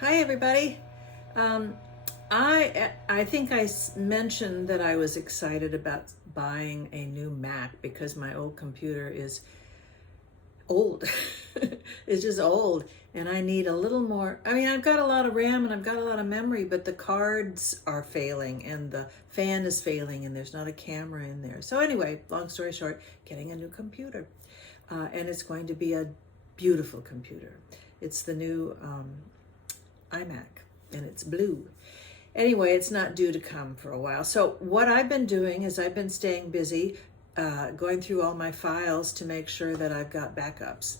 Hi, everybody. Um, I think mentioned that I was excited about buying a new Mac because my old computer is old. It's just old, and I need a little more. I mean, I've got a lot of RAM and I've got a lot of memory, but the cards are failing and the fan is failing and there's not a camera in there. So anyway, long story short, getting a new computer, and it's going to be a beautiful computer. It's the new iMac, and it's blue. Anyway, it's not due to come for a while. So what I've been doing is I've been staying busy going through all my files to make sure that I've got backups.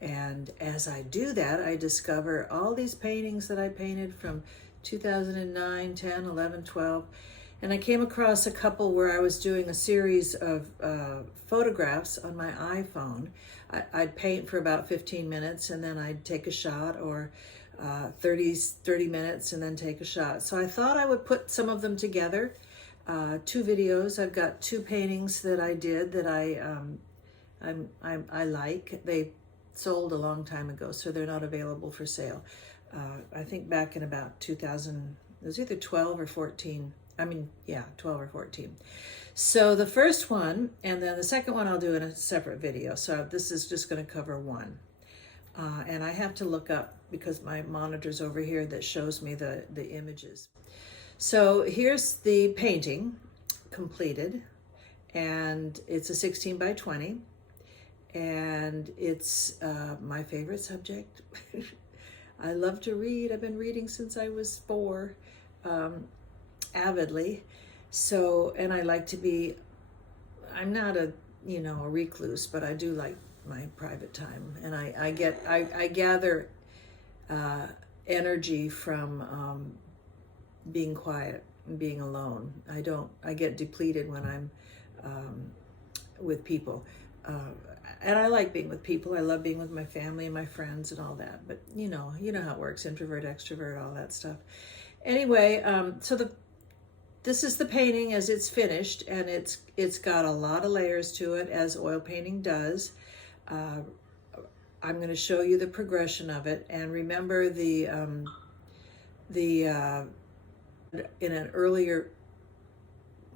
And as I do that, I discover all these paintings that I painted from 2009, 10, 11, 12. And I came across a couple where I was doing a series of photographs on my iPhone. I'd paint for about 15 minutes and then I'd take a shot, or 30 minutes and then take a shot. So I thought I would put some of them together. Two videos. I've got two paintings that I did that I like. They sold a long time ago, so they're not available for sale. I think back in about 2000, it was either 12 or 14. 12 or 14. So the first one, and then the second one I'll do in a separate video. So this is just going to cover one. And I have to look up because my monitor's over here that shows me the images. So here's the painting completed, and it's a 16 by 20, and it's my favorite subject. I love to read. I've been reading since I was 4, avidly. So, and I like to be, I'm not a recluse, but I do like my private time, and I gather energy from being quiet and being alone. I get depleted when I'm with people, and I like being with people. I love being with my family and my friends and all that, but you know how it works, introvert, extrovert, all that stuff. Anyway, this is the painting as it's finished, and it's got a lot of layers to it, as oil painting does. I'm going to show you the progression of it, and remember in an earlier,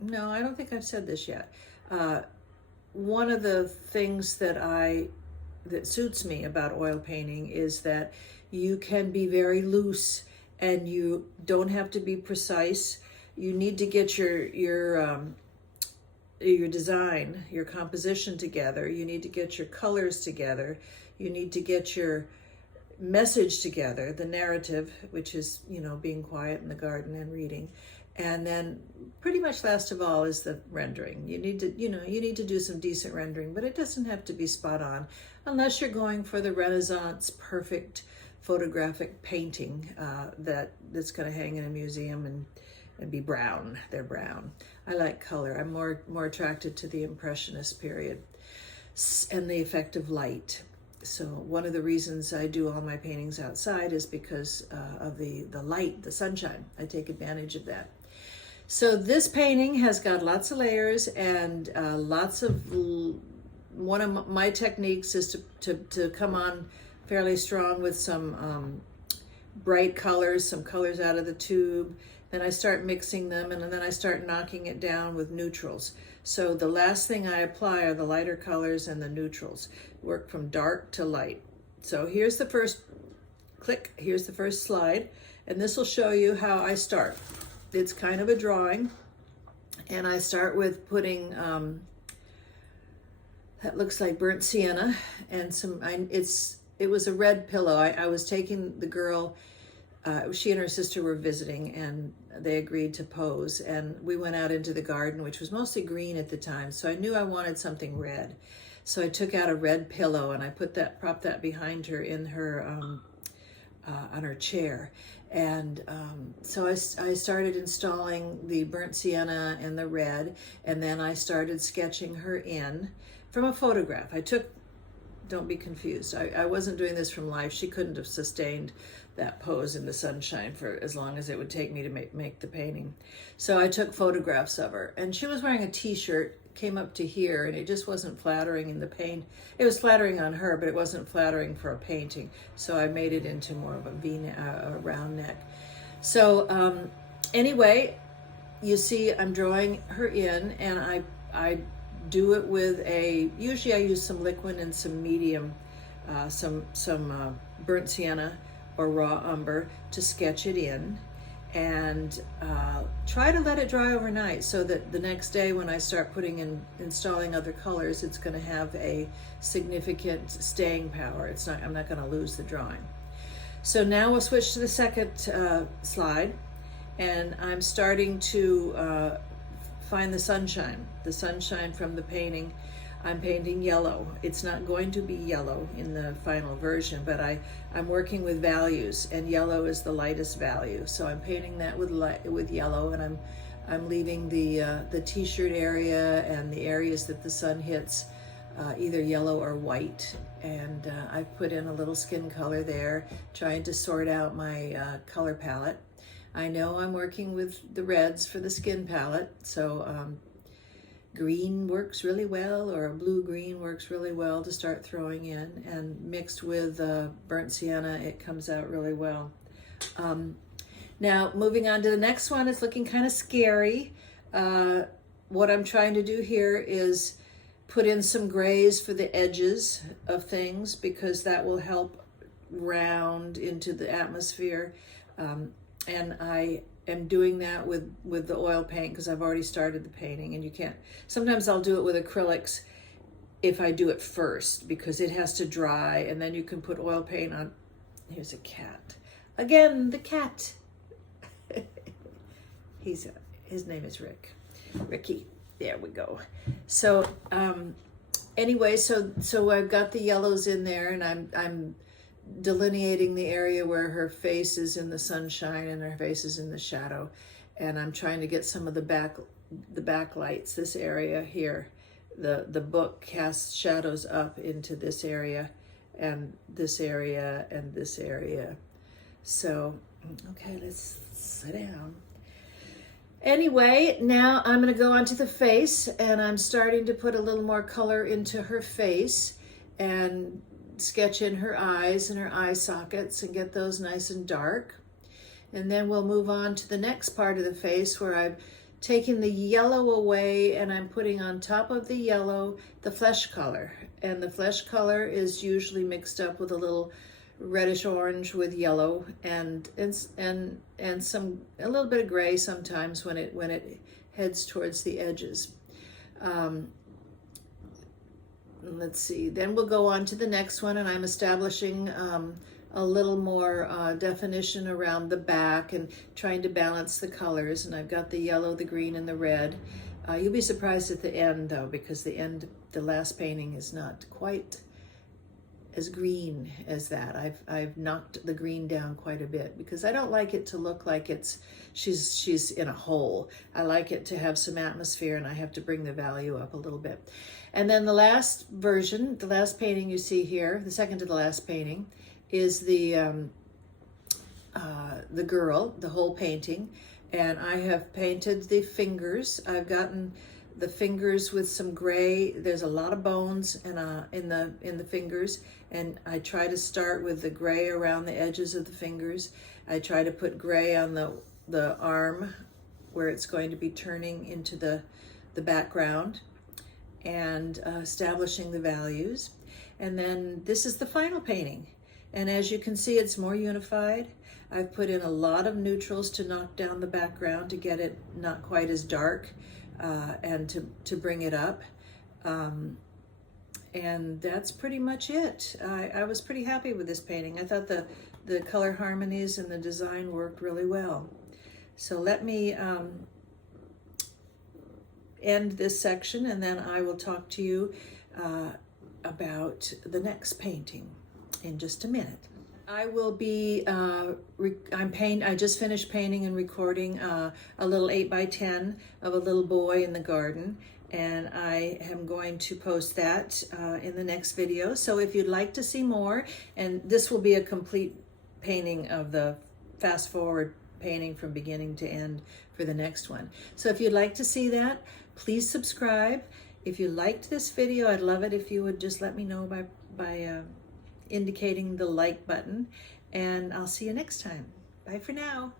no, I don't think I've said this yet. One of the things that suits me about oil painting is that you can be very loose and you don't have to be precise. You need to get your design, your composition together. You need to get your colors together. You need to get your message together, the narrative, which is, being quiet in the garden and reading. And then pretty much last of all is the rendering. You need to do some decent rendering, but it doesn't have to be spot on unless you're going for the Renaissance perfect photographic painting that's going to hang in a museum and be brown. They're brown. I like color. I'm more attracted to the Impressionist period and the effect of light. So one of the reasons I do all my paintings outside is because of the light, the sunshine. I take advantage of that. So this painting has got lots of layers and one of my techniques is to come on fairly strong with some bright colors, some colors out of the tube. Then I start mixing them, and then I start knocking it down with neutrals. So the last thing I apply are the lighter colors and the neutrals. Work from dark to light. So here's the first click, here's the first slide, and this will show you how I start. It's kind of a drawing, and I start with putting, that looks like burnt sienna, and it was a red pillow. I was taking the girl, she and her sister were visiting, and they agreed to pose, and we went out into the garden, which was mostly green at the time, so I knew I wanted something red. So I took out a red pillow and I propped that behind her in her on her chair, and so I started installing the burnt sienna and the red, and then I started sketching her in from a photograph. Don't be confused. I wasn't doing this from life. She couldn't have sustained that pose in the sunshine for as long as it would take me to make the painting. So I took photographs of her, and she was wearing a t-shirt, came up to here, and it just wasn't flattering in the paint. It was flattering on her, but it wasn't flattering for a painting. So I made it into more of a round neck. So anyway, you see I'm drawing her in, and I do it with usually I use some liquid and some medium, some burnt sienna or raw umber to sketch it in, and try to let it dry overnight so that the next day when I start installing other colors, it's going to have a significant staying power. I'm not going to lose the drawing. So now we'll switch to the second slide, and I'm starting to find the sunshine from the painting. I'm painting yellow. It's not going to be yellow in the final version, but I'm working with values, and yellow is the lightest value. So I'm painting that with yellow, and I'm leaving the t-shirt area and the areas that the sun hits either yellow or white. And I've put in a little skin color there, trying to sort out my color palette. I know I'm working with the reds for the skin palette, so green works really well, or a blue-green works really well to start throwing in, and mixed with burnt sienna, it comes out really well. Now, moving on to the next one, it's looking kind of scary. What I'm trying to do here is put in some grays for the edges of things, because that will help round into the atmosphere. And I am doing that with the oil paint, because I've already started the painting, and you can't, sometimes I'll do it with acrylics if I do it first, because it has to dry, and then you can put oil paint on. Here's a cat. Again, the cat. His name is Ricky. There we go. So anyway, so I've got the yellows in there, and I'm delineating the area where her face is in the sunshine and her face is in the shadow, and I'm trying to get some of the backlights. This area here, the book casts shadows up into this area and this area and this area. So okay, let's sit down. Anyway, now I'm going to go onto the face, and I'm starting to put a little more color into her face and sketch in her eyes and her eye sockets and get those nice and dark. And then we'll move on to the next part of the face, where I've taken the yellow away, and I'm putting on top of the yellow the flesh color. And the flesh color is usually mixed up with a little reddish orange with yellow, and a little bit of gray sometimes when it heads towards the edges. Let's see, then we'll go on to the next one, and I'm establishing a little more definition around the back and trying to balance the colors. And I've got the yellow, the green, and the red. You'll be surprised at the end, though, because the last painting is not quite as green as that. I've knocked the green down quite a bit, because I don't like it to look like she's in a hole. I like it to have some atmosphere, and I have to bring the value up a little bit. And then the last version, the last painting you see here, the second to the last painting, is the girl, the whole painting. And I have painted the fingers. I've gotten the fingers with some gray. There's a lot of bones in the fingers, and I try to start with the gray around the edges of the fingers. I try to put gray on the arm where it's going to be turning into the background, and establishing the values. And then this is the final painting, and as you can see, it's more unified. I've put in a lot of neutrals to knock down the background to get it not quite as dark, and to bring it up. And that's pretty much it. I was pretty happy with this painting. I thought the color harmonies and the design worked really well. So let me end this section, and then I will talk to you about the next painting in just a minute. I will be, I just finished painting and recording a little 8x10 of a little boy in the garden, and I am going to post that in the next video. So if you'd like to see more, and this will be a complete painting of the fast forward painting from beginning to end for the next one. So if you'd like to see that, please subscribe If you liked this video, I'd love it if you would just let me know by indicating the like button, and I'll see you next time. Bye for now.